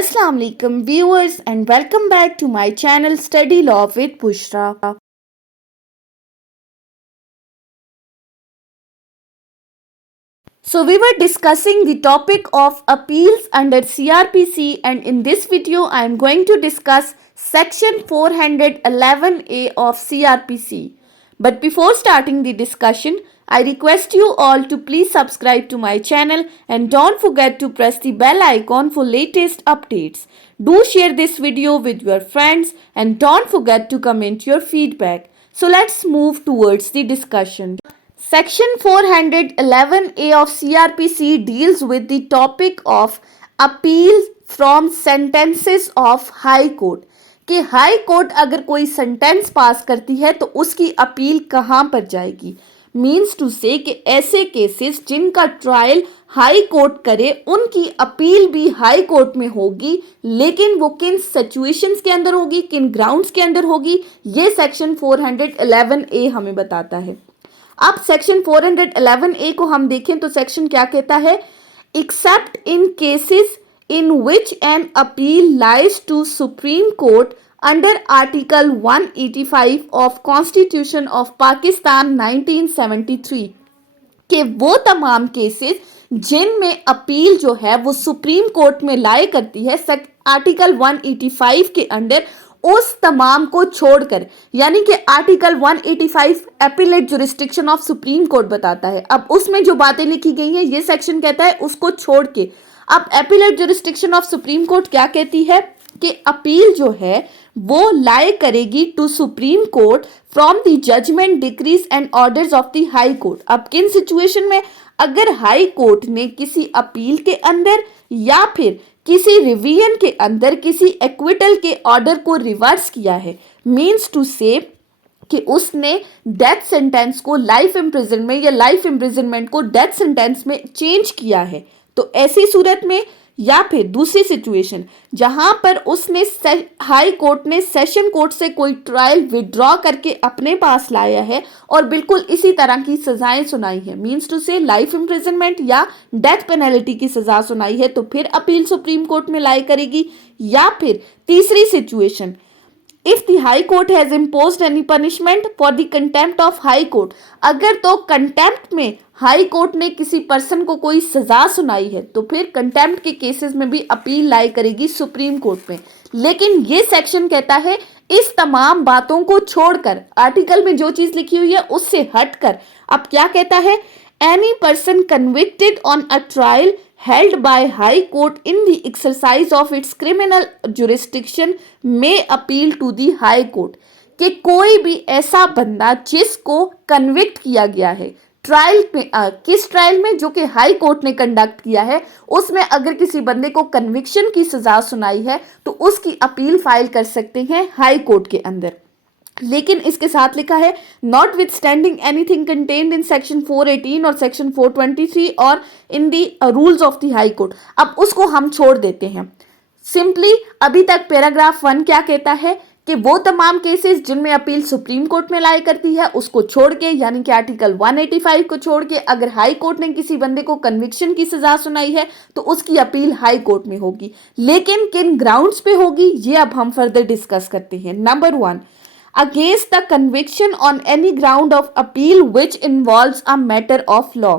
Assalamu alaikum viewers and welcome back to my channel Study Law with Bushra. So we were discussing the topic of appeals under CRPC, and in this video I am going to discuss section 411A of CRPC. But before starting the discussion, I request you all to please subscribe to my channel and don't forget to press the bell icon for latest updates. Do share this video with your friends and don't forget to comment your feedback. So let's move towards the discussion. Section 411A of CRPC deals with the topic of appeals from sentences of High Court. कि high court अगर कोई sentence पास करती है तो उसकी appeal कहाँ पर जाएगी. मीन्स टू से कि ऐसे केसेस जिनका ट्रायल हाई कोर्ट करे उनकी अपील भी हाई कोर्ट में होगी, लेकिन वो किन सिचुएशंस के अंदर होगी, किन ग्राउंड्स के अंदर होगी, ये सेक्शन 411A हमें बताता है. अब सेक्शन 411A को हम देखें तो सेक्शन क्या कहता है. Accept in cases in which an appeal lies to Supreme Court under Article 185 of Constitution of Pakistan 1973 कि वो तमाम केसेस जिनमें अपील जो है वो सुप्रीम कोर्ट में लाई करती है आर्टिकल 185 के अंडर, उस तमाम को छोड़कर, यानी कि article 185 appellate jurisdiction of supreme court बताता है. अब उसमें जो बातें लिखी गई हैं ये सेक्शन कहता है उसको छोड़ के. अब appellate jurisdiction of supreme court क्या कहती है कि अपील जो है वो लाई करेगी to supreme court from the judgement, decrees and orders of the high court. अब किन सिचुएशन में, अगर हाई कोर्ट ने किसी अपील के अंदर या फिर किसी रिवीजन के अंदर किसी एक्विटल के ऑर्डर को रिवर्स किया है, मीन्स टू से कि उसने डेथ सेंटेंस को लाइफ इम्प्रिजनमेंट या लाइफ इम्प्रिजनमेंट को डेथ सेंटेंस में चेंज किया है, तो ऐसी सूरत में, या फिर दूसरी सिचुएशन जहां पर उसने हाई कोर्ट ने सेशन कोर्ट से कोई ट्रायल विड्रॉ करके अपने पास लाया है और बिल्कुल इसी तरह की सजाएं सुनाई है, मींस टू से लाइफ इम्प्रिजनमेंट या डेथ पेनल्टी की सजा सुनाई है, तो फिर अपील सुप्रीम कोर्ट में लाई करेगी. या फिर तीसरी situation, if the high court has imposed any punishment for the contempt of high court, अगर तो कंटेम्प्ट में हाई कोर्ट ने किसी पर्सन को कोई सजा सुनाई है तो फिर कंटेम्प्ट के केसेस में भी अपील लाई करेगी सुप्रीम कोर्ट में. लेकिन ये सेक्शन कहता है इस तमाम बातों को छोड़कर, आर्टिकल में जो चीज लिखी हुई है उससे हटकर, अब क्या कहता है, any person convicted on a trial held by High Court in the exercise of its criminal jurisdiction may appeal to the High Court. कि कोई भी ऐसा बंदा जिसको कन्विक्ट किया गया है ट्रायल में, किस ट्रायल में, जो कि हाई कोर्ट ने कंडक्ट किया है, उसमें अगर किसी बंदे को कन्विक्शन की सजा सुनाई है तो उसकी अपील फाइल कर सकते हैं हाई कोर्ट के अंदर. लेकिन इसके साथ लिखा है notwithstanding anything contained in section 418 और सेक्शन 423 और in the rules of the high court. अब उसको हम छोड़ देते हैं. सिंपली अभी तक पैराग्राफ 1 क्या कहता है कि वो तमाम केसेस जिनमें अपील सुप्रीम कोर्ट में लाई करती है उसको छोड़ के, यानी कि आर्टिकल 185 को छोड़ के, अगर हाई कोर्ट ने किसी बंदे को कन्विक्शन की सजा सुनाई है तो उसकी अपील हाई कोर्ट में होगी. लेकिन किन ग्राउंड्स पे होगी ये अब हम फर्दर डिस्कस करते हैं. Number 1, against the conviction on any ground of appeal which involves a matter of law.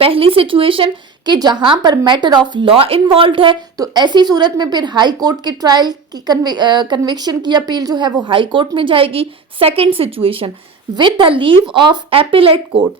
पहली सिचुएशन कि जहां पर मैटर ऑफ लॉ इन्वॉल्व है तो ऐसी सूरत में फिर हाई कोर्ट के ट्रायल की कन्विक्शन की अपील जो है वो हाई कोर्ट में जाएगी. Second situation, with the leave of appellate court.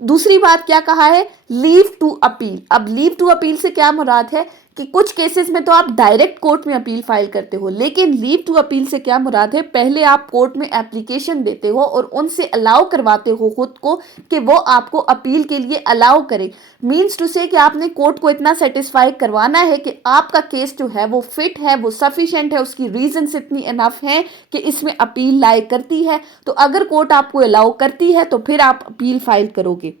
दूसरी बात क्या कहा है, लीव टू अपील. अब लीव टू अपील से क्या मुराद है कि कुछ केसेस में तो आप डायरेक्ट कोर्ट में अपील फाइल करते हो, लेकिन लीव टू अपील से क्या मुराद है, पहले आप कोर्ट में एप्लीकेशन देते हो और उनसे अलाउ करवाते हो खुद को कि वो आपको अपील के लिए अलाउ करे. मीन्स टू से कि आपने कोर्ट को इतना सेटिस्फाई करवाना है कि आपका केस जो है वो फिट है, वो सफिशिएंट है, उसकी रीजंस इतनी इनफ हैं कि इसमें अपील लाई करती है. तो अगर कोर्ट आपको अलाउ करती है तो फिर आप अपील फाइल करोगे.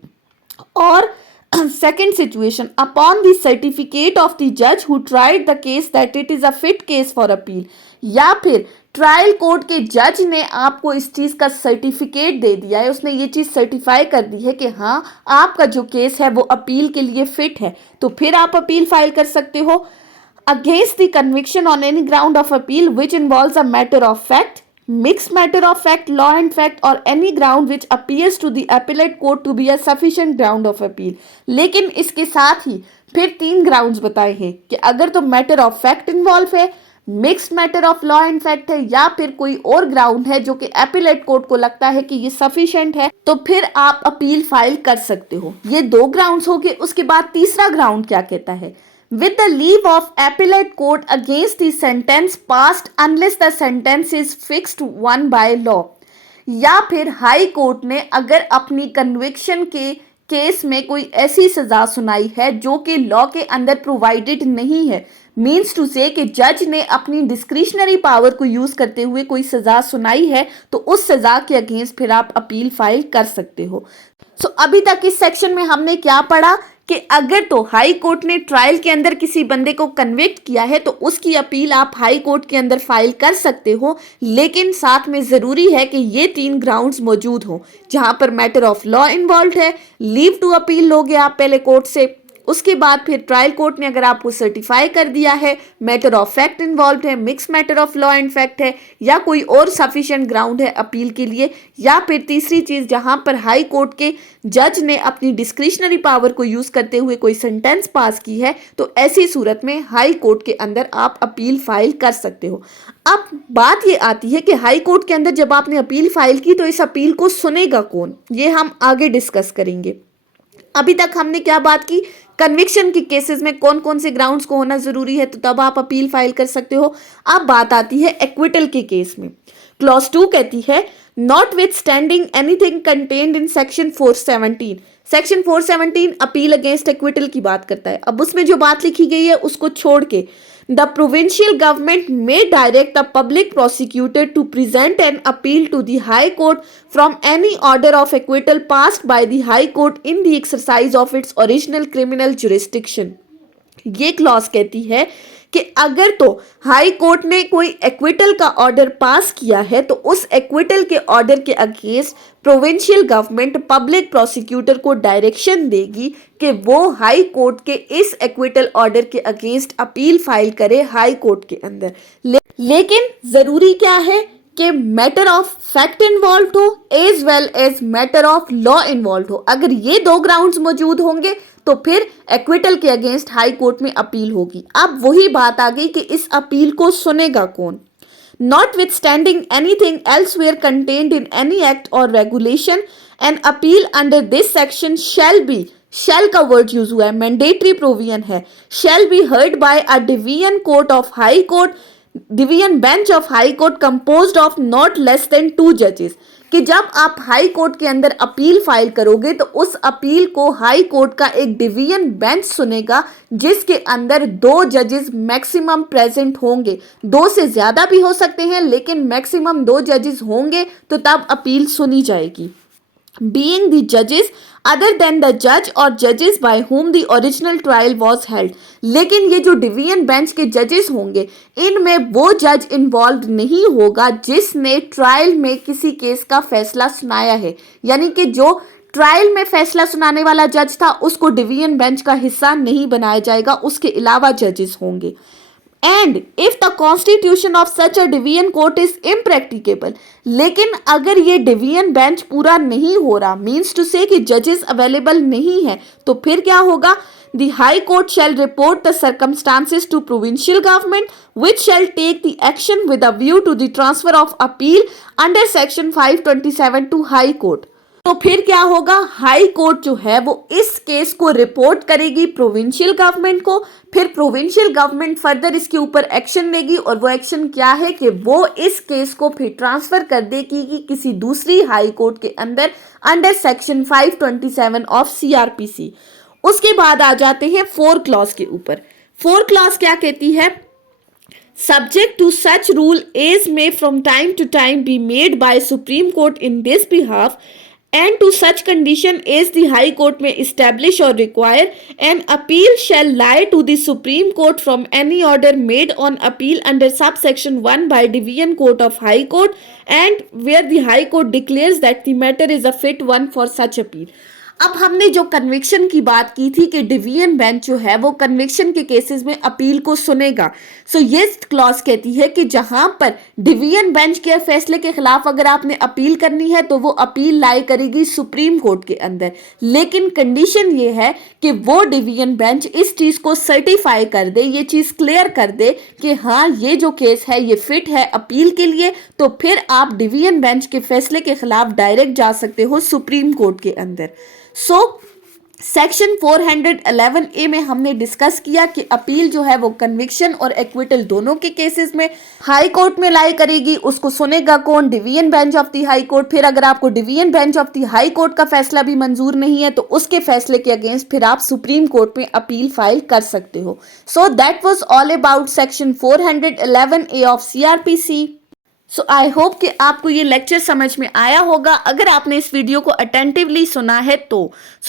और second situation, upon the certificate of the judge who tried the case that it is a fit case for appeal, या फिर ट्रायल कोर्ट के जज ने आपको इस चीज का सर्टिफिकेट दे दिया है, उसने ये चीज सर्टिफाई कर दी है कि हाँ आपका जो केस है वो अपील के लिए फिट है, तो फिर आप अपील फाइल कर सकते हो. against the conviction on any ground of appeal which involves a matter of fact, mixed matter of fact, law and fact, or any ground which appears to the appellate court to be a sufficient ground of appeal। लेकिन इसके साथ ही फिर 3 grounds बताए हैं कि अगर तो matter of fact involve है, mixed matter of law and fact है, या फिर कोई और ग्राउंड है जो कि एपिलेट कोर्ट को लगता है कि ये सफिशिएंट है, तो फिर आप अपील फाइल कर सकते हो। ये 2 ग्राउंड्स हो गए। उसके बाद तीसरा ग्राउंड क्या कहता है, with the leave of appellate court against the sentence passed unless the sentence is fixed one by law। या फिर हाई कोर्ट ने अगर अपनी कन्विक्शन के केस में कोई ऐसी सजा सुनाई है जो कि लॉ के अंदर प्रोवाइडेड नहीं है, मीन्स टू से कि जज ने अपनी डिस्क्रिशनरी पावर को यूज करते हुए कोई सजा सुनाई है, तो उस सजा के अगेंस्ट फिर आप अपील फाइल कर सकते हो। अभी तक इस सेक्शन में हमने क्या पढ़ा कि अगर तो हाई कोर्ट ने ट्रायल के अंदर किसी बंदे को कन्विक्ट किया है तो उसकी अपील आप हाई कोर्ट के अंदर फाइल कर सकते हो, लेकिन साथ में जरूरी है कि ये 3 ग्राउंड्स मौजूद हो, जहां पर मैटर ऑफ लॉ इन्वॉल्व है, लीव टू अपील लोगे आप पहले कोर्ट से, उसके बाद फिर ट्रायल कोर्ट ने अगर आपको सर्टिफाई कर दिया है, मैटर ऑफ फैक्ट इन्वॉल्व है, mix matter of law and fact है, या कोई और सफिशिएंट ग्राउंड है अपील के लिए, या फिर तीसरी चीज जहां पर हाई कोर्ट के जज ने अपनी डिस्क्रिशनरी पावर को यूज करते हुए कोई सेंटेंस पास की है, तो ऐसी सूरत में हाई कोर्ट के अंदर आप अपील फाइल कर सकते हो। अब बात ये आती है कि हाई कोर्ट के अंदर जब आपने अपील फाइल की तो इस अपील को सुनेगा कौन, ये हम आगे डिस्कस करेंगे। अभी तक हमने क्या बात की, कन्विक्शन के केसेस में कौन कौन से ग्राउंड्स को होना जरूरी है, तो तब आप अपील फाइल कर सकते हो। अब बात आती है एक्विटल के केस में। क्लॉज 2 कहती है notwithstanding anything contained in section 417। Section 417 appeal against acquittal की बात करता है। अब उसमें जो बात लिखी गई है उसको छोड़ के the provincial government may direct a public prosecutor to present an appeal to the High Court from any order of acquittal passed by the High Court in the exercise of its original criminal jurisdiction। ये clause कहती है कि अगर तो high court ने कोई acquittal का order pass किया है तो उस एक्विटल के ऑर्डर के against provincial government public prosecutor को डायरेक्शन देगी कि वो हाई कोर्ट के इस एक्विटल ऑर्डर के अगेंस्ट अपील फाइल करे हाई कोर्ट के अंदर। लेकिन जरूरी क्या है कि मैटर ऑफ फैक्ट इन्वॉल्व हो as well as matter of law involve हो। अगर ये 2 ग्राउंड्स मौजूद होंगे तो फिर एक्विटल के अगेंस्ट हाई कोर्ट में अपील होगी। अब वही बात आ गई कि इस अपील को सुनेगा कौन। Notwithstanding anything elsewhere contained in any act or regulation, an appeal under this section shall का वर्ड यूज हुआ है, मैंडेटरी प्रोविजन है, shall be heard by a division court of high court, division bench of high court composed of not less than 2 जजेस। कि जब आप high court के अंदर अपील फाइल करोगे तो उस अपील को हाई कोर्ट का एक डिवीजन बेंच सुनेगा, जिसके अंदर 2 जजेस मैक्सिमम प्रेजेंट होंगे। 2 से ज्यादा भी हो सकते हैं, लेकिन मैक्सिमम 2 जजेस होंगे तो तब अपील सुनी जाएगी। being the judges other than the judge or judges by whom the original trial was held। लेकिन ये जो डिवीजन बेंच के जजेस होंगे इनमें वो जज इन्वॉल्व नहीं होगा जिसने ट्रायल में किसी केस का फैसला सुनाया है, यानी कि जो ट्रायल में फैसला सुनाने वाला जज था उसको डिवीजन बेंच का हिस्सा नहीं बनाया जाएगा, उसके अलावा जजेस होंगे। And if the constitution of such a division court is impracticable, लेकिन अगर ये डिवीजन बेंच पूरा नहीं हो रहा, मीन्स टू से कि जजेस अवेलेबल नहीं है, तो फिर क्या होगा? The High Court shall report the circumstances to provincial government, which shall take the action with a view to the transfer of appeal under section 527 to High Court। तो फिर क्या होगा? हाई कोर्ट जो है वो इस केस को report करेगी प्रोविंशियल गवर्नमेंट को, फिर प्रोविंशियल गवर्नमेंट फर्दर इसके ऊपर एक्शन लेगी, और वो एक्शन क्या है कि वो इस केस को फिर ट्रांसफर कर देगी कि किसी दूसरी हाई कोर्ट के अंदर अंडर सेक्शन 527 ऑफ CRPC। उसके बाद आ जाते हैं 4 क्लॉज के ऊपर। 4 क्लॉज क्या कहती है? Subject to such rule as may from time to time be made by Supreme Court in this behalf, and to such condition as the High Court may establish or require, an appeal shall lie to the Supreme Court from any order made on appeal under subsection 1 by Division Court of High Court, and where the High Court declares that the matter is a fit one for such appeal। अब हमने जो conviction की बात की थी कि division bench जो है वो कन्विक्शन के केसेस में अपील को सुनेगा। सो ये क्लॉज कहती है कि जहां पर डिवीजन बेंच के फैसले के खिलाफ अगर आपने अपील करनी है तो वो अपील लाई करेगी सुप्रीम कोर्ट के अंदर, लेकिन कंडीशन ये है कि वो डिवीजन बेंच इस चीज को सर्टिफाई कर दे, ये चीज क्लियर कर दे कि हाँ ये जो केस है ये फिट है अपील के लिए, तो फिर आप डिवीजन बेंच के फैसले के खिलाफ डायरेक्ट जा सकते हो सुप्रीम कोर्ट के अंदर। सो सेक्शन 411 ए में हमने डिस्कस किया कि अपील जो है वो कन्विक्शन और एक्विटल दोनों के केसेस में हाई कोर्ट में लाई करेगी। उसको सुनेगा कौन? Division bench of the high court. फिर अगर आपको division bench of the high court का फैसला भी मंजूर नहीं है तो उसके फैसले के अगेंस्ट फिर आप सुप्रीम कोर्ट में अपील फाइल कर सकते हो। So that was all about section 411 A of CrPC. So I hope कि आपको ये लेक्चर समझ में आया होगा अगर आपने इस वीडियो को अटेंटिवली सुना है तो।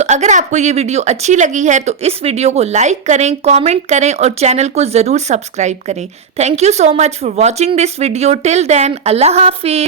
अगर आपको ये वीडियो अच्छी लगी है तो इस वीडियो को लाइक करें, कमेंट करें और चैनल को जरूर सब्सक्राइब करें। Thank you so much for watching this video. Till then, अल्लाह हाफिज।